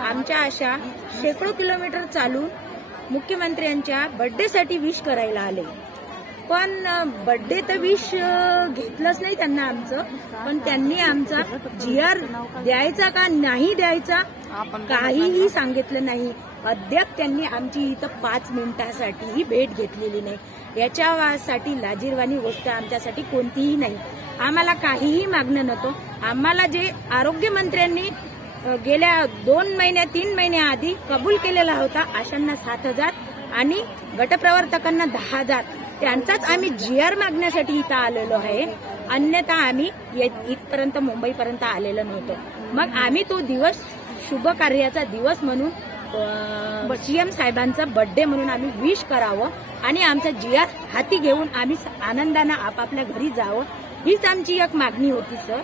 आमच्या अशा शेकडो किलोमीटर चालून मुख्यमंत्र्यांच्या बर्थडेसाठी विश करायला आले, पण बर्थडे तर विश घेतलंच नाही त्यांना आमचं, पण त्यांनी आमचा GR द्यायचा का नाही द्यायचा काहीही सांगितलं नाही. अद्याप त्यांनी आमची इथं 5 मिनिटांसाठीही भेट घेतलेली नाही. याच्यासाठी लाजिरवाणी गोष्ट आमच्यासाठी कोणतीही नाही. आम्हाला काहीही मागणं नव्हतं. आम्हाला जे आरोग्यमंत्र्यांनी गेल्या 2 महिन्या 3 महिन्याआधी कबूल केलेला होता, आशांना 7,000 आणि गटप्रवर्तकांना 10,000, त्यांचाच आम्ही GR मागण्यासाठी इथं आलेलो आहे. अन्यथा आम्ही इथपर्यंत मुंबईपर्यंत आलेलो नव्हतो. मग आम्ही तो दिवस शुभ कार्याचा दिवस म्हणून CM साहेबांचा बर्थडे म्हणून आम्ही विश करावं आणि आमचा GR हाती घेऊन आम्ही आनंदानं आपापल्या घरी जावं, हीच आमची एक मागणी होती सर.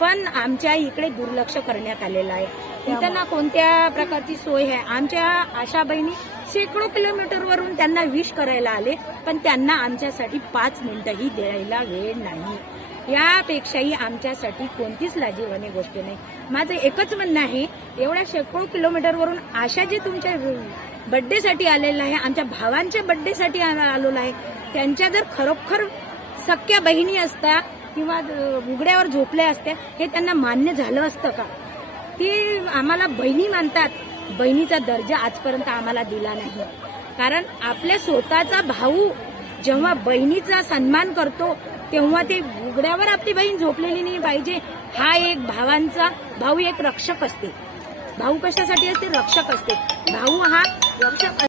पण आमच्या इकडे दुर्लक्ष करण्यात आलेलं आहे. इथं ना कोणत्या प्रकारची सोय आहे. आमच्या आशा बहिणी शेकडो किलोमीटरवरून त्यांना विश करायला आले, पण त्यांना आमच्यासाठी 5 मिनिटंही द्यायला वेळ नाही. यापेक्षाही आमच्यासाठी कोणतीच लाजिरवाणी गोष्ट नाही. माझं एकच म्हणणं आहे, एवढ्या शेकडो किलोमीटरवरून आशा जे तुमच्या बर्थडेसाठी आलेलं आहे, आमच्या भावांच्या बर्थडेसाठी आलेलं आहे, त्यांच्या जर खरोखर सख्या बहिणी असता किंवा उघड्यावर झोपल्या असत्या, हे त्यांना मान्य झालं असतं का? ती आम्हाला बहिणी मानतात, बहिणीचा दर्जा आजपर्यंत आम्हाला दिला नाही. कारण आपल्या स्वतःचा भाऊ जेव्हा बहिणीचा सन्मान करतो, तेव्हा ते उघड्यावर आपली बहीण झोपलेली नाही पाहिजे. हा एक भाऊ एक रक्षक असते. भाऊ कशासाठी असते? रक्षक असते. भाऊ हा रक्षक